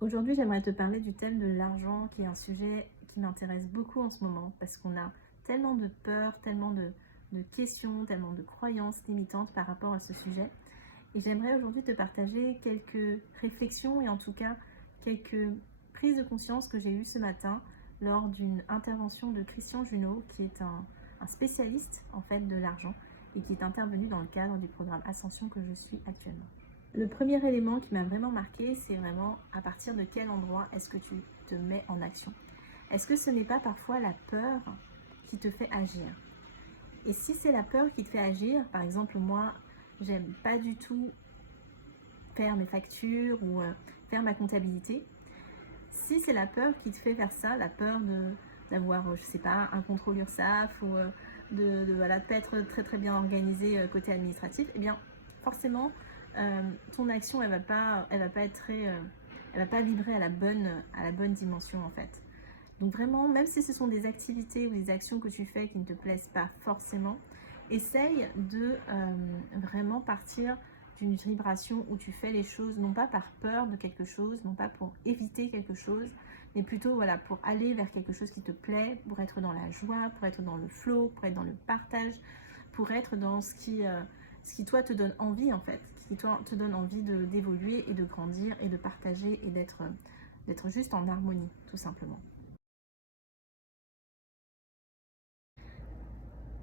Aujourd'hui, j'aimerais te parler du thème de l'argent, qui est un sujet qui m'intéresse beaucoup en ce moment, parce qu'on a tellement de peurs, tellement de questions, tellement de croyances limitantes par rapport à ce sujet. Et j'aimerais aujourd'hui te partager quelques réflexions et en tout cas quelques prises de conscience que j'ai eues ce matin lors d'une intervention de Christian Junot, qui est un spécialiste en fait de l'argent et qui est intervenu dans le cadre du programme Ascension que je suis actuellement. Le premier élément qui m'a vraiment marqué, c'est vraiment à partir de quel endroit est-ce que tu te mets en action. Est-ce que ce n'est pas parfois la peur qui te fait agir? Et si c'est la peur qui te fait agir, par exemple moi, j'aime pas du tout faire mes factures ou faire ma comptabilité. Si c'est la peur qui te fait faire ça, la peur d'avoir, je sais pas, un contrôle URSSAF ou voilà, de pas être très très bien organisé côté administratif, eh bien forcément ton action elle va pas être très, elle va pas vibrer à la bonne dimension en fait. Donc vraiment, même si ce sont des activités ou des actions que tu fais qui ne te plaisent pas forcément, essaye de vraiment partir d'une vibration où tu fais les choses non pas par peur de quelque chose, non pas pour éviter quelque chose, mais plutôt voilà, pour aller vers quelque chose qui te plaît, pour être dans la joie, pour être dans le flow, pour être dans le partage, pour être dans ce qui toi te donne envie en fait, ce qui toi te donne envie d'évoluer et de grandir et de partager et d'être juste en harmonie tout simplement.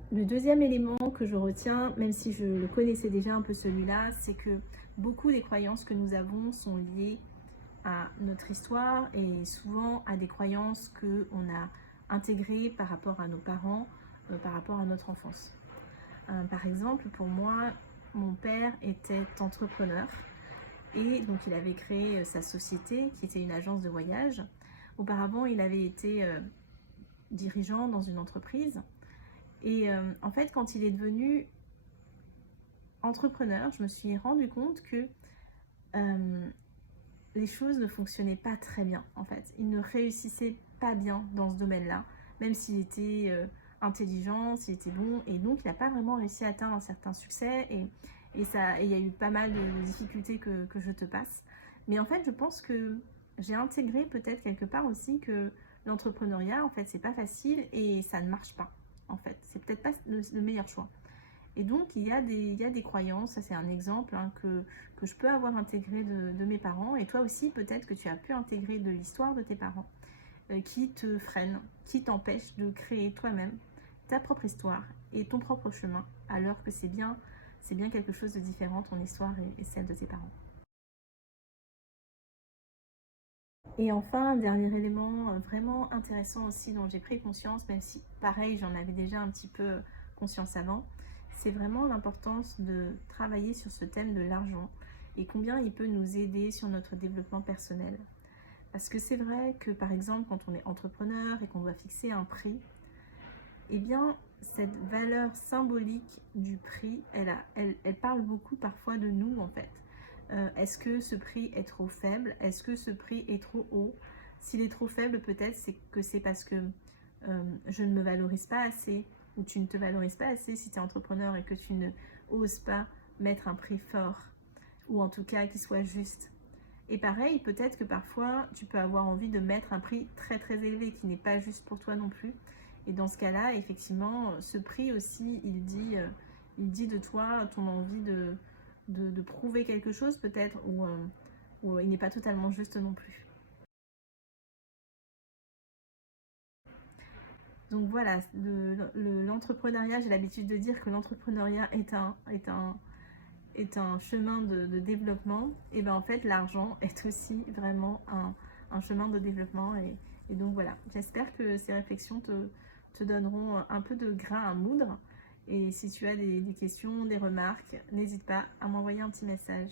Le deuxième élément que je retiens, même si je le connaissais déjà un peu celui-là, c'est que beaucoup des croyances que nous avons sont liées à notre histoire et souvent à des croyances qu'on a intégrées par rapport à nos parents, par rapport à notre enfance. Par exemple, pour moi, mon père était entrepreneur et donc il avait créé sa société qui était une agence de voyage. Auparavant, il avait été dirigeant dans une entreprise. Et en fait, quand il est devenu entrepreneur, je me suis rendu compte que euh, les choses ne fonctionnaient pas très bien. En fait, il ne réussissait pas bien dans ce domaine-là, même s'il était intelligent, s'il était bon. Et donc, il n'a pas vraiment réussi à atteindre un certain succès. Et il y a eu pas mal de difficultés que je te passe. Mais en fait, je pense que j'ai intégré peut-être quelque part aussi que l'entrepreneuriat, en fait, c'est pas facile et ça ne marche pas. En fait, c'est peut-être pas le meilleur choix. Et donc, il y a des croyances, ça c'est un exemple hein, que je peux avoir intégré de mes parents, et toi aussi peut-être que tu as pu intégrer de l'histoire de tes parents, qui te freinent, qui t'empêchent de créer toi-même ta propre histoire et ton propre chemin, alors que c'est bien quelque chose de différent, ton histoire et celle de tes parents. Et enfin, un dernier élément vraiment intéressant aussi dont j'ai pris conscience, même si pareil j'en avais déjà un petit peu conscience avant, c'est vraiment l'importance de travailler sur ce thème de l'argent et combien il peut nous aider sur notre développement personnel. Parce que c'est vrai que par exemple quand on est entrepreneur et qu'on doit fixer un prix, eh bien cette valeur symbolique du prix, elle parle beaucoup parfois de nous en fait. Est-ce que ce prix est trop faible? Est-ce que ce prix est trop haut? S'il est trop faible, peut-être c'est parce que je ne me valorise pas assez ou tu ne te valorises pas assez si tu es entrepreneur et que tu ne oses pas mettre un prix fort ou en tout cas qui soit juste. Et pareil, peut-être que parfois tu peux avoir envie de mettre un prix très très élevé qui n'est pas juste pour toi non plus. Et dans ce cas-là, effectivement, ce prix aussi, il dit de toi ton envie de prouver quelque chose peut-être, ou il n'est pas totalement juste non plus. Donc voilà, l'entrepreneuriat, j'ai l'habitude de dire que l'entrepreneuriat est un chemin de développement. Et bien en fait, l'argent est aussi vraiment un chemin de développement. Et donc voilà, j'espère que ces réflexions te donneront un peu de grain à moudre. Et si tu as des questions, des remarques, n'hésite pas à m'envoyer un petit message.